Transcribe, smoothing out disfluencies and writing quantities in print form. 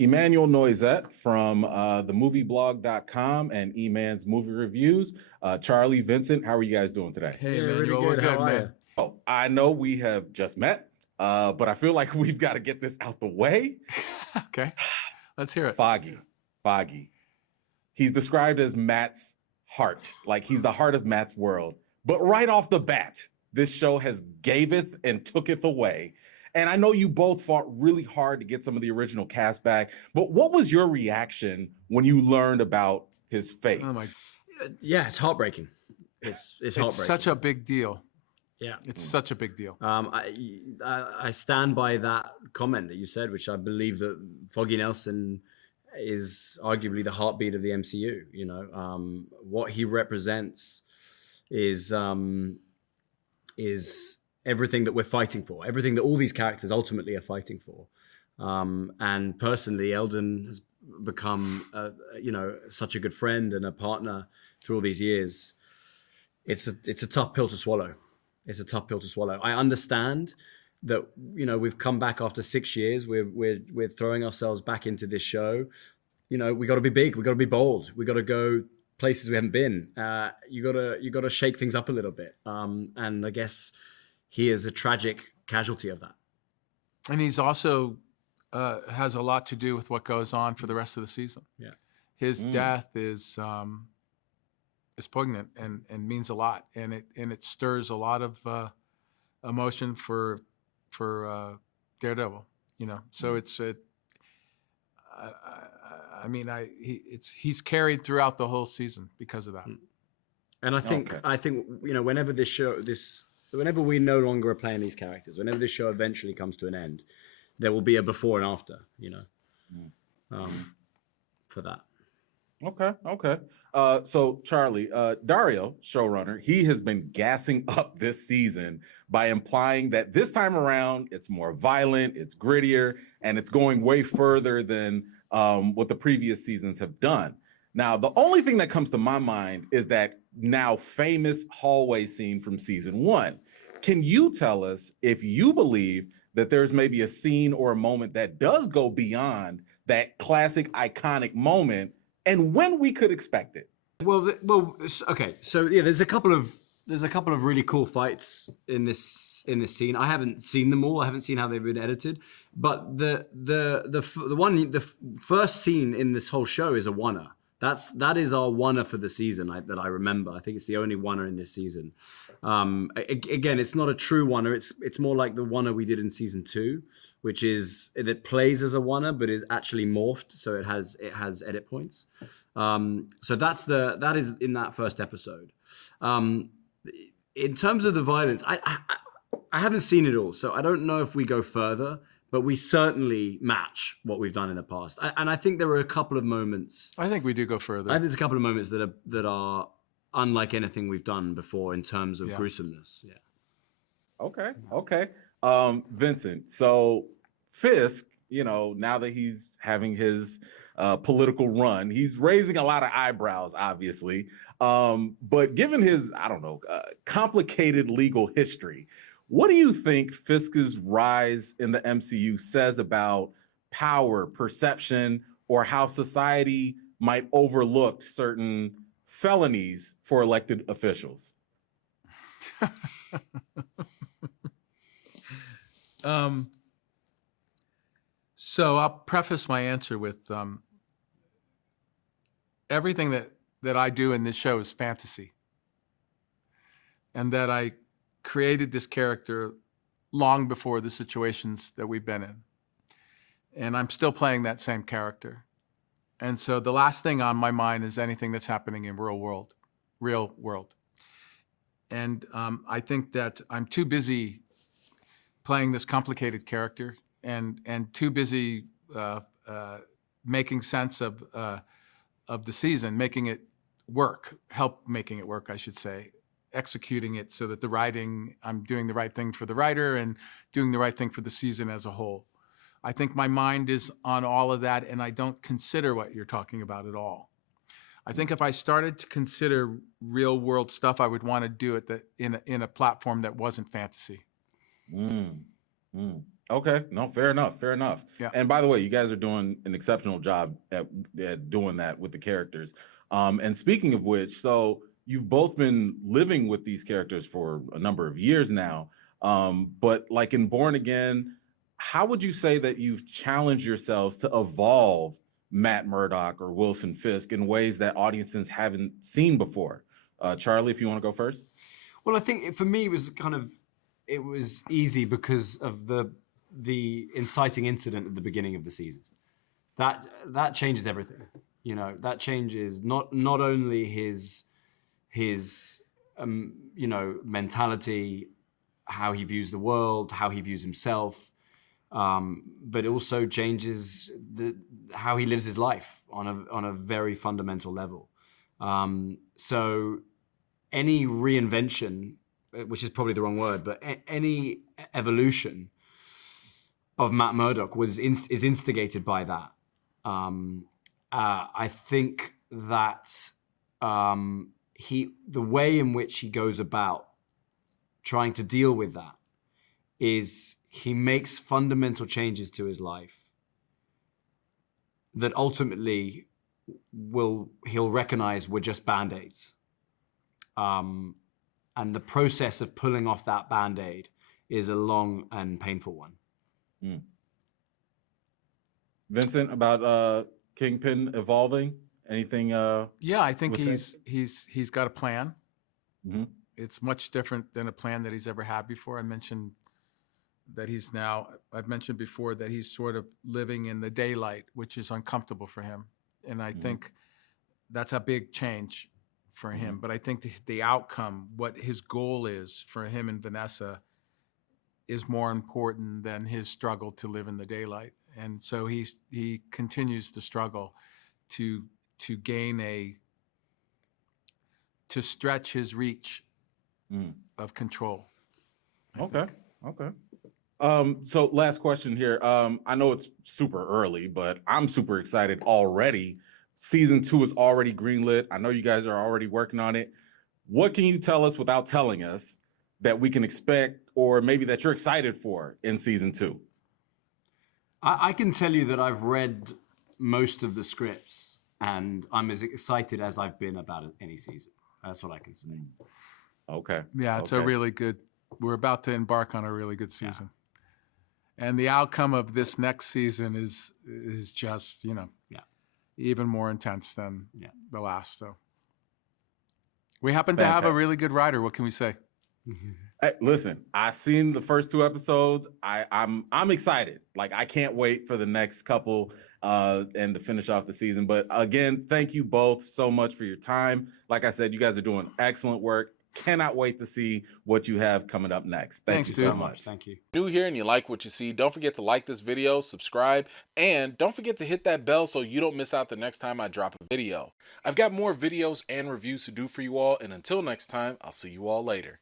Emmanuel Noisette from themovieblog.com and E-Man's Movie Reviews. Charlie, Vincent, how are you guys doing today? Hey, Emmanuel, we're good, man. Oh, I know we have just met, but I feel like we've got to get this out the way. Okay, let's hear it. Foggy. He's described as Matt's heart, like he's the heart of Matt's world. But right off the bat, this show has gaveth and tooketh away. And I know you both fought really hard to get some of the original cast back, but what was your reaction when you learned about his fate? Oh yeah, it's heartbreaking. It's heartbreaking. It's such a big deal. Yeah, it's such a big deal. I stand by that comment that you said, which I believe that Foggy Nelson is arguably the heartbeat of the MCU. You know, what he represents is everything that we're fighting for, everything that all these characters ultimately are fighting for. And personally, Elden has become, such a good friend and a partner through all these years. It's a tough pill to swallow. It's a tough pill to swallow. I understand that, you know, we've come back after 6 years. We're throwing ourselves back into this show. You know, we got to be big. We got to be bold. We got to go places we haven't been. You got to shake things up a little bit. And I guess he is a tragic casualty of that. And he's also has a lot to do with what goes on for the rest of the season. Yeah, his death is poignant and means a lot, and it stirs a lot of emotion for Daredevil. You know, so he's carried throughout the whole season because of that. And I think you know, whenever whenever we no longer are playing these characters, whenever this show eventually comes to an end, there will be a before and after, you know, for that. Okay. So Charlie, Dario, showrunner, he has been gassing up this season by implying that this time around it's more violent, it's grittier, and it's going way further than what the previous seasons have done. Now, the only thing that comes to my mind is that now famous hallway scene from season 1. Can you tell us if you believe that there's maybe a scene or a moment that does go beyond that classic iconic moment, and when we could expect it? Well, okay. So yeah, there's a couple of really cool fights in this scene. I haven't seen them all. I haven't seen how they've been edited, but the first scene in this whole show is a oneer. That is our oneer for the season that I remember. I think it's the only oneer in this season. Again, it's not a true oneer. It's more like the oneer we did in season 2, which is it plays as a oneer but is actually morphed, so it has edit points. So that is in that first episode. In terms of the violence, I haven't seen it all, so I don't know if we go further, but we certainly match what we've done in the past. And I think there are a couple of moments. I think we do go further. I think there's a couple of moments that are unlike anything we've done before in terms of gruesomeness. Yeah. Okay. Vincent, so Fisk, you know, now that he's having his political run, he's raising a lot of eyebrows, obviously. But given his, complicated legal history, what do you think Fisk's rise in the MCU says about power, perception, or how society might overlook certain felonies for elected officials? So I'll preface my answer with everything that I do in this show is fantasy, and that I created this character long before the situations that we've been in, and I'm still playing that same character. And so the last thing on my mind is anything that's happening in real world. And I think that I'm too busy playing this complicated character and too busy making sense of the season, making it work, making it work, I should say, executing it so that I'm doing the right thing for the writer and doing the right thing for the season as a whole. I think my mind is on all of that, and I don't consider what you're talking about at all. I think if I started to consider real world stuff, I would want to do it in a platform that wasn't fantasy. Okay, no, fair enough, fair enough. Yeah. And by the way, you guys are doing an exceptional job at doing that with the characters. And speaking of which, so you've both been living with these characters for a number of years now. But like in Born Again, how would you say that you've challenged yourselves to evolve Matt Murdock or Wilson Fisk in ways that audiences haven't seen before? Charlie, if you want to go first. Well, I think for me it was easy because of the inciting incident at the beginning of the season. That changes everything. You know, that changes not only his mentality, how he views the world, how he views himself, but it also changes how he lives his life on a very fundamental level. So any reinvention, which is probably the wrong word, but any evolution of Matt Murdock is instigated by that. I think that the way in which he goes about trying to deal with that is he makes fundamental changes to his life that ultimately he'll recognize were just Band-Aids. And the process of pulling off that Band-Aid is a long and painful one. Mm. Vincent, about Kingpin evolving? Anything? Yeah, I think he's got a plan. Mm-hmm. It's much different than a plan that he's ever had before. I've mentioned before that he's sort of living in the daylight, which is uncomfortable for him. And I think that's a big change for him. But I think the outcome, what his goal is for him and Vanessa, is more important than his struggle to live in the daylight. And so he continues to struggle to stretch his reach of control. Okay. So last question here. I know it's super early, but I'm super excited already. Season 2 is already greenlit. I know you guys are already working on it. What can you tell us without telling us that we can expect, or maybe that you're excited for in season 2? I can tell you that I've read most of the scripts and I'm as excited as I've been about any season. That's what I can say. Okay. Yeah, it's a really good, we're about to embark on a really good season. Yeah. And the outcome of this next season is just, even more intense than the last. So we happen to have a really good writer. What can we say? Hey, listen, I've seen the first 2 episodes. I'm excited. Like, I can't wait for the next couple and to finish off the season. But again, thank you both so much for your time. Like I said, you guys are doing excellent work. Cannot wait to see what you have coming up next. Thanks you so much. Thank you. New here and you like what you see, don't forget to like this video, subscribe, and don't forget to hit that bell so you don't miss out the next time I drop a video. I've got more videos and reviews to do for you all, and until next time, I'll see you all later.